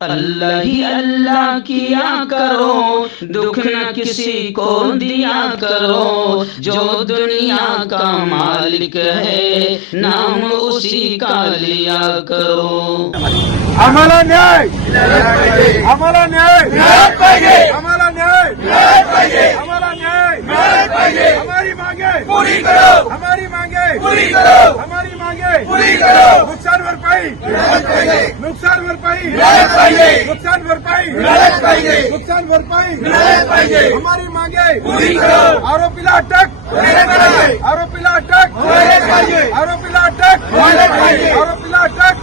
अल्लाह ही अल्लाह किया करो, दुख न किसी को दिया करो। जो दुनिया का मालिक है, नाम उसी का लिया करो। आम्हाला न्याय, आम्हाला न्याय, आम्हाला न्याय, आम्हाला न्याय, हमारी मांगे पूरी करो, हमारी मांगे पूरी करो, हमारी मांगे पूरी करो। नुकसान भरपाई, नुकसान भरपाई, नुकसान भरपाई, नुकसान भरपाई, हमारी मांगे पूरी करो। आरोपीला अटक, आरोपीला अटक, आरोपीला अटक, आरोपीला अटक।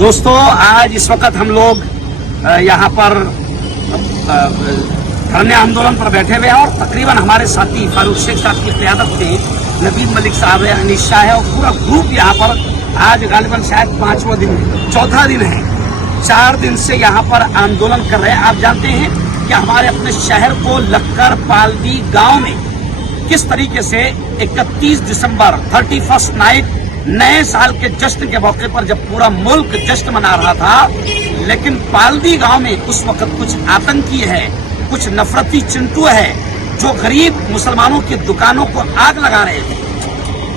दोस्तों, आज इस वक्त हम लोग यहाँ पर धरने आंदोलन पर बैठे हुए हैं और तकरीबन हमारे साथी फारूक शेख साहब की क़यादत में नबीद मलिक साहब है, अनीस शाह है और पूरा ग्रुप यहाँ पर आज गालिबन शायद 5वां दिन, चौथा दिन है। 4 दिन से यहाँ पर आंदोलन कर रहे हैं। आप जानते हैं कि हमारे अपने शहर को लक्कर पालवी गांव में किस तरीके से 31 दिसंबर 31st नाइट नए साल के जश्न के मौके पर जब पूरा मुल्क जश्न मना रहा था, लेकिन पालवी गांव में उस वक्त कुछ आतंकी है, कुछ नफरती चिंटू है जो गरीब मुसलमानों की दुकानों को आग लगा रहे थे।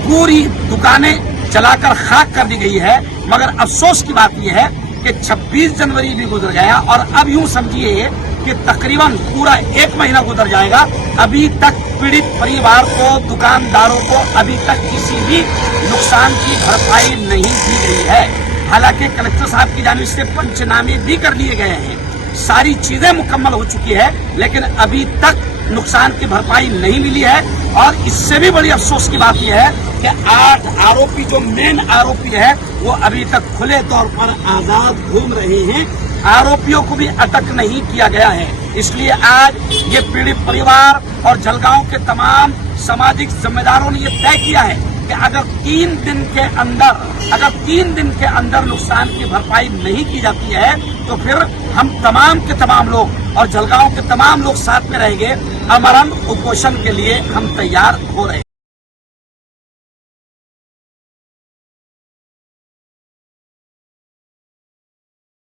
पूरी दुकानें जलाकर खाक कर दी गई है। मगर अफसोस की बात यह है कि 26 जनवरी भी गुजर गया और अब यूं समझिए कि तकरीबन पूरा 1 महीना गुजर जाएगा, अभी तक पीड़ित परिवार को, दुकानदारों को अभी तक किसी भी नुकसान की भरपाई नहीं दी गई है। हालांकि कलेक्टर साहब की जानिब से पंचनामे भी कर लिए गए हैं, सारी चीजें मुकम्मल हो चुकी है, लेकिन अभी तक नुकसान की भरपाई नहीं मिली है। और इससे भी बड़ी अफसोस की बात यह है कि 8 आरोपी, जो मेन आरोपी है, वो अभी तक खुले तौर पर आजाद घूम रहे हैं। आरोपियों को भी अटक नहीं किया गया है। इसलिए आज ये पीड़ित परिवार और जलगांव के तमाम सामाजिक जिम्मेदारों ने ये तय किया है कि अगर 3 दिन के अंदर नुकसान की भरपाई नहीं की जाती है तो फिर हम तमाम के तमाम लोग और जलगांव के तमाम लोग साथ में रहेंगे। अमरन उपोषण के लिए हम तैयार हो रहे हैं।